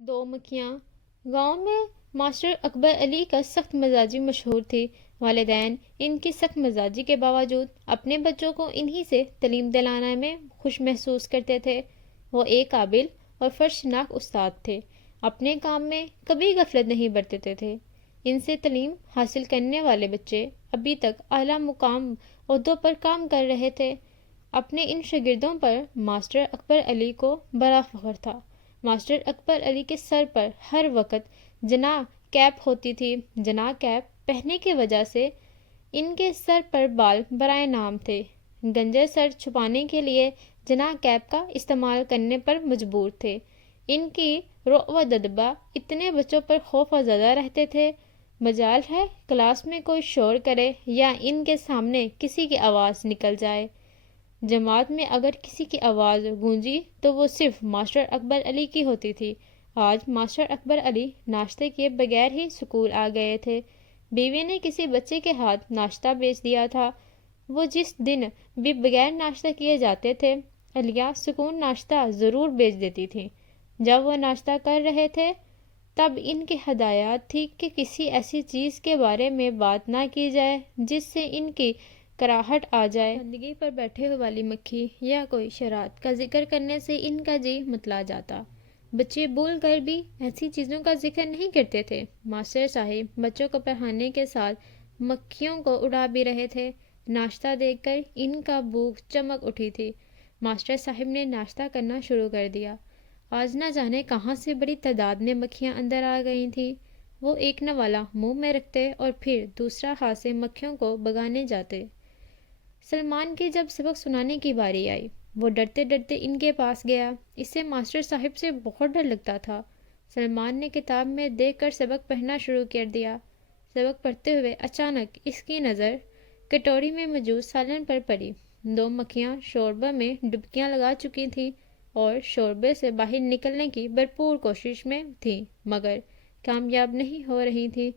دو مکھیاں۔ گاؤں میں ماسٹر اکبر علی کا سخت مزاجی مشہور تھی۔ والدین ان کی سخت مزاجی کے باوجود اپنے بچوں کو انہی سے تعلیم دلانے میں خوش محسوس کرتے تھے۔ وہ ایک قابل اور فرزشناس استاد تھے۔ اپنے کام میں کبھی غفلت نہیں برتتے تھے۔ ان سے تعلیم حاصل کرنے والے بچے ابھی تک اعلیٰ مقام عہدوں پر کام کر رہے تھے۔ اپنے ان شاگردوں پر ماسٹر اکبر علی کو بڑا فخر تھا۔ ماسٹر اکبر علی کے سر پر ہر وقت جناح کیپ ہوتی تھی۔ جناح کیپ پہننے کی وجہ سے ان کے سر پر بال برائے نام تھے۔ گنجے سر چھپانے کے لیے جناح کیپ کا استعمال کرنے پر مجبور تھے۔ ان کی رعب و دبدبہ اتنے بچوں پر خوف زدہ رہتے تھے۔ مجال ہے کلاس میں کوئی شور کرے یا ان کے سامنے کسی کی آواز نکل جائے۔ جماعت میں اگر کسی کی آواز گونجی تو وہ صرف ماسٹر اکبر علی کی ہوتی تھی۔ آج ماسٹر اکبر علی ناشتے کیے بغیر ہی اسکول آ گئے تھے۔ بیوی نے کسی بچے کے ہاتھ ناشتہ بیچ دیا تھا۔ وہ جس دن بھی بغیر ناشتہ کیے جاتے تھے، علیہ سکون ناشتہ ضرور بیچ دیتی تھی۔ جب وہ ناشتہ کر رہے تھے تب ان کی ہدایت تھی کہ کسی ایسی چیز کے بارے میں بات نہ کی جائے جس سے ان کی کراہٹ آ جائے۔ گندگی پر بیٹھے ہوئے والی مکھی یا کوئی شرارت کا ذکر کرنے سے ان کا جی متلا جاتا۔ بچے بھول کر بھی ایسی چیزوں کا ذکر نہیں کرتے تھے۔ ماسٹر صاحب بچوں کو پڑھانے کے ساتھ مکھیوں کو اڑا بھی رہے تھے۔ ناشتہ دیکھ کر ان کا بھوک چمک اٹھی تھی۔ ماسٹر صاحب نے ناشتہ کرنا شروع کر دیا۔ آج نہ جانے کہاں سے بڑی تعداد میں مکھیاں اندر آ گئی تھیں۔ وہ ایک نوالا منہ میں رکھتے اور پھر دوسرا ہاتھ سے مکھیوں کو بھگانے جاتے۔ سلمان کی جب سبق سنانے کی باری آئی، وہ ڈرتے ڈرتے ان کے پاس گیا۔ اسے ماسٹر صاحب سے بہت ڈر لگتا تھا۔ سلمان نے کتاب میں دیکھ کر سبق پڑھنا شروع کر دیا۔ سبق پڑھتے ہوئے اچانک اس کی نظر کٹوری میں موجود سالن پر پڑی۔ دو مکھیاں شوربے میں ڈبکیاں لگا چکی تھیں اور شوربے سے باہر نکلنے کی بھرپور کوشش میں تھیں مگر کامیاب نہیں ہو رہی تھیں۔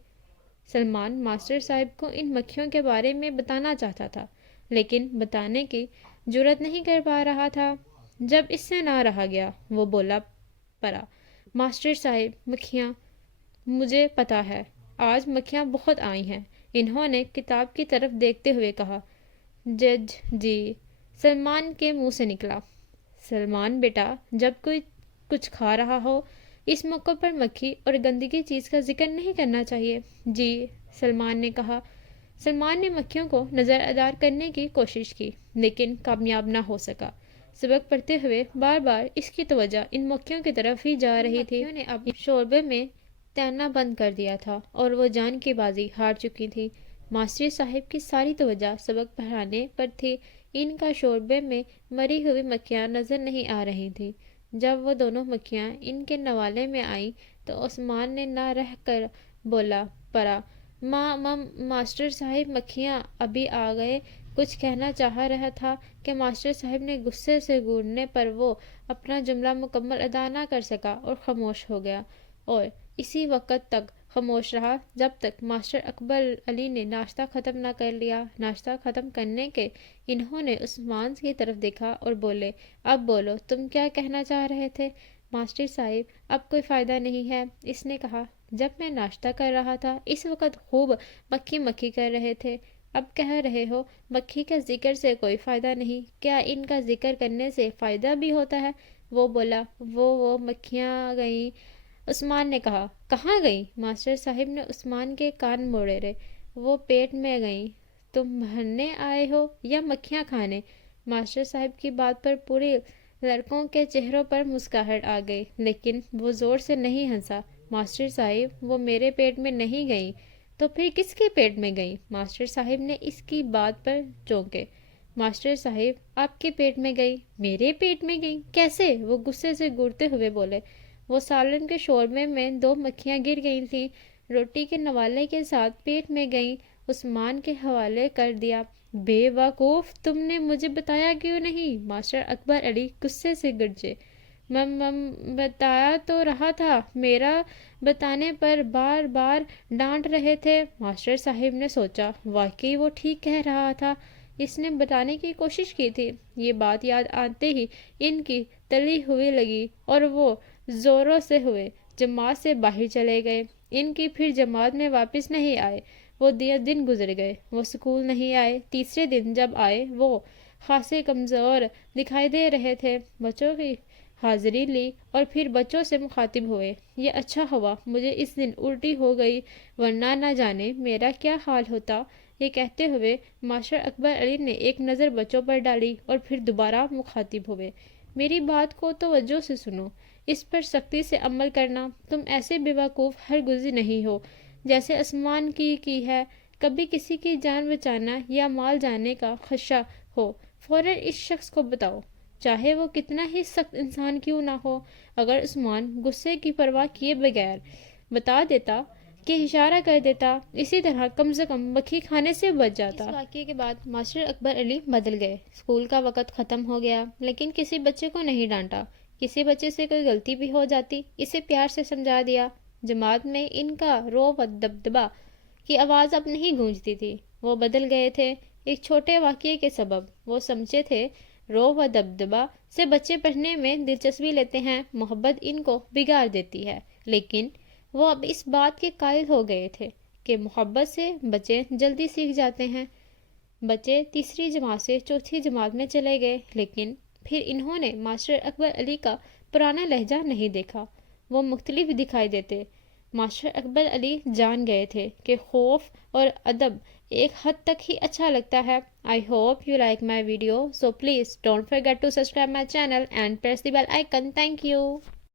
سلمان ماسٹر صاحب کو ان مکھیوں کے بارے میں بتانا چاہتا تھا لیکن بتانے کی جرات نہیں کر پا رہا تھا۔ جب اس سے نہ رہا گیا وہ بولا پڑا، ماسٹر صاحب مکھیاں، مجھے پتا ہے آج مکھیاں بہت آئی ہیں۔ انہوں نے کتاب کی طرف دیکھتے ہوئے کہا۔ جج جی، سلمان کے منہ سے نکلا۔ سلمان بیٹا، جب کوئی کچھ کھا رہا ہو اس موقع پر مکھی اور گندگی چیز کا ذکر نہیں کرنا چاہیے۔ جی، سلمان نے کہا۔ سلمان نے مکھیوں کو نظر انداز کرنے کی کوشش کی لیکن کامیاب نہ ہو سکا۔ سبق پڑھتے ہوئے بار بار اس کی توجہ ان مکھیوں کی طرف ہی جا رہی تھی۔ مکھیوں نے اب شوربے میں تیرنا بند کر دیا تھا اور وہ جان کی بازی ہار چکی تھی۔ ماسٹر صاحب کی ساری توجہ سبق پڑھانے پر تھی۔ ان کا شوربے میں مری ہوئی مکھیاں نظر نہیں آ رہی تھیں۔ جب وہ دونوں مکھیاں ان کے نوالے میں آئیں تو عثمان نے نہ رہ کر بولا پڑا، ماسٹر صاحب مکھیاں ابھی آ گئے۔ کچھ کہنا چاہ رہا تھا کہ ماسٹر صاحب نے غصے سے گھورنے پر وہ اپنا جملہ مکمل ادا نہ کر سکا اور خاموش ہو گیا اور اسی وقت تک خاموش رہا جب تک ماسٹر اکبر علی نے ناشتہ ختم نہ کر لیا۔ ناشتہ ختم کرنے کے انہوں نے عثمان کی طرف دیکھا اور بولے، اب بولو تم کیا کہنا چاہ رہے تھے؟ ماسٹر صاحب اب کوئی فائدہ نہیں ہے، اس نے کہا۔ جب میں ناشتہ کر رہا تھا اس وقت خوب مکھی مکھی کر رہے تھے، اب کہہ رہے ہو مکھی کے ذکر سے کوئی فائدہ نہیں، کیا ان کا ذکر کرنے سے فائدہ بھی ہوتا ہے؟ وہ بولا، وہ مکھیاں گئیں۔ عثمان نے کہا، کہاں گئیں؟ ماسٹر صاحب نے عثمان کے کان موڑے رہے۔ وہ پیٹ میں گئیں۔ تم بھرنے آئے ہو یا مکھیاں کھانے؟ ماسٹر صاحب کی بات پر پورے لڑکوں کے چہروں پر مسکراہٹ آ گئی لیکن وہ زور سے نہیں ہنسا۔ ماسٹر صاحب وہ میرے پیٹ میں نہیں گئیں تو پھر کس کے پیٹ میں گئیں؟ ماسٹر صاحب نے اس کی بات پر چونکے۔ ماسٹر صاحب آپ کے پیٹ میں گئیں؟ میرے پیٹ میں گئیں؟ کیسے؟ وہ غصے سے گھورتے ہوئے بولے۔ وہ سالن کے شوربے میں دو مکھیاں گر گئی تھیں، روٹی کے نوالے کے ساتھ پیٹ میں گئیں۔ عثمان کے حوالے کر دیا۔ بے وقوف، تم نے مجھے بتایا کیوں نہیں؟ ماسٹر اکبر علی غصے سے گرجے۔ بتایا تو رہا تھا، میرا بتانے پر بار بار ڈانٹ رہے تھے۔ ماسٹر صاحب نے سوچا، واقعی وہ ٹھیک کہہ رہا تھا، اس نے بتانے کی کوشش کی تھی۔ یہ بات یاد آتے ہی ان کی تلی ہوئی لگی اور وہ زوروں سے ہوئے، جماعت سے باہر چلے گئے۔ ان کی پھر جماعت میں واپس نہیں آئے۔ وہ دن گزر گئے، وہ سکول نہیں آئے۔ تیسرے دن جب آئے وہ خاصے کمزور دکھائی دے رہے تھے۔ بچوں کی حاضری لی اور پھر بچوں سے مخاطب ہوئے۔ یہ اچھا ہوا مجھے اس دن الٹی ہو گئی، ورنہ نہ جانے میرا کیا حال ہوتا۔ یہ کہتے ہوئے ماسٹر اکبر علی نے ایک نظر بچوں پر ڈالی اور پھر دوبارہ مخاطب ہوئے۔ میری بات کو توجہ سے سنو، اس پر سختی سے عمل کرنا۔ تم ایسے بیوقوف ہرگز نہیں ہو جیسے آسمان کی ہے۔ کبھی کسی کی جان بچانا یا مال جانے کا خدشہ ہو، فوراً اس شخص کو بتاؤ، چاہے وہ کتنا ہی سخت انسان کیوں نہ ہو۔ اگر عثمان غصے کی پرواہ کیے بغیر بتا دیتا کہ اشارہ کر دیتا، اسی طرح کم سے کم مکھی کھانے سے بچ جاتا۔ اس واقعے کے بعد ماسٹر اکبر علی بدل گئے۔ اسکول کا وقت ختم ہو گیا، لیکن کسی بچے کو نہیں ڈانٹا۔ کسی بچے سے کوئی غلطی بھی ہو جاتی، اسے پیار سے سمجھا دیا۔ جماعت میں ان کا رو و دبدبہ کی آواز اب نہیں گونجتی تھی۔ وہ بدل گئے تھے ایک چھوٹے واقعے کے سبب۔ وہ سمجھے تھے رو و دبدبہ سے بچے پڑھنے میں دلچسپی لیتے ہیں، محبت ان کو بگاڑ دیتی ہے۔ لیکن وہ اب اس بات کے قائل ہو گئے تھے کہ محبت سے بچے جلدی سیکھ جاتے ہیں۔ بچے تیسری جماعت سے چوتھی جماعت میں چلے گئے، لیکن پھر انہوں نے ماسٹر اکبر علی کا پرانا لہجہ نہیں دیکھا۔ وہ مختلف دکھائی دیتے۔ ماسٹر اکبر علی جان گئے تھے کہ خوف اور ادب ایک حد تک ہی اچھا لگتا ہے۔ I hope you like my video, so please don't forget to subscribe my channel and press the bell icon. Thank you.